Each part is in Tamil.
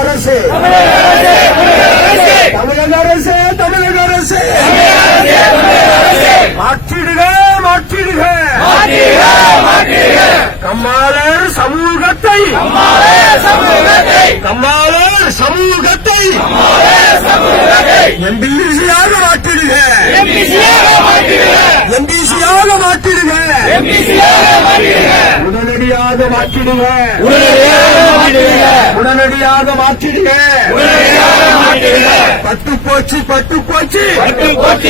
அரசு தமிழக அரசு தமிழக அரசு மாற்றிடுக மாற்றிடுக கம்மாளர் சமூகத்தை கம்மாளர் சமூகத்தை எம்பிசியாக மாற்றிடுக எம்பிசியாக மாற்றிடுக உடனடியாக மாற்றிடுக உடனடியாக மாற்றிடுக பட்டு போச்சு பட்டு போச்சு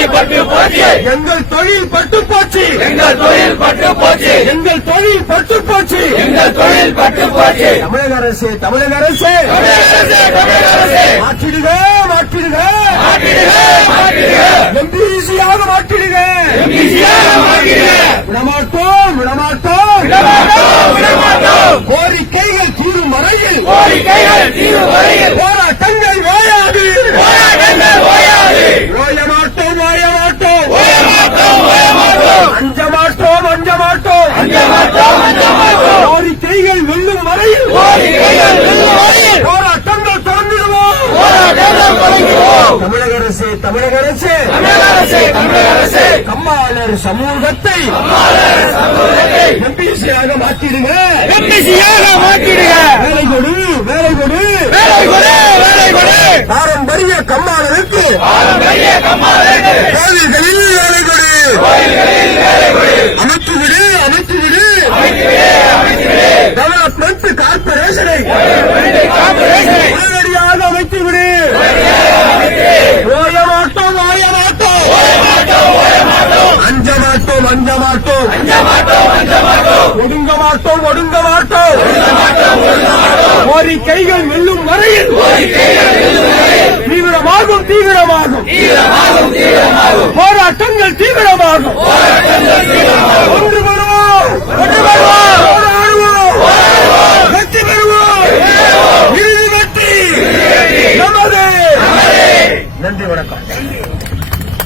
பட்டு போச்சு எங்கள் தொழில் பட்டு போச்சு எங்கள் தொழில் பட்டு போச்சு எங்கள் தொழில் பட்டு போச்சு எங்கள் தொழில் பட்டு போச்சு தமிழக அரசு தமிழக அரசு மாற்றிடுக மாற்றிடுக எம்பிசியாக மாற்றிடுக விடமாட்டோம் விடமாட்டோம் கோரிக்கைகள் தீரும் வரையில் போராட்டங்கள் ஓயாது ஓய மாட்டோம் அஞ்ச மாட்டோம் கோரிக்கைகள் வெல்லும் வரையில் போராட்டங்கள் தொடர்ந்திடுவோம் தமிழக அரசு கம்மாளர் சமூகத்தை எம்பிசியாக மாற்றிடுங்க வேலை கொடு பாரம்பரிய கம்மாளருக்கு கோவில்களில் வேலை கொடு அமைத்து விடு டெவலப்மெண்ட் கார்பரேஷனை உடனடியாக அமைத்து விடு ஓய மாட்டோம் அஞ்ச மாட்டோம் ஒடுங்க மாட்டோம் கோரிக்கைகள் வெல்லும் வரையில் தீவிரமாகும் போராட்டங்கள் தீவிரமாகும் ஒன்றுபட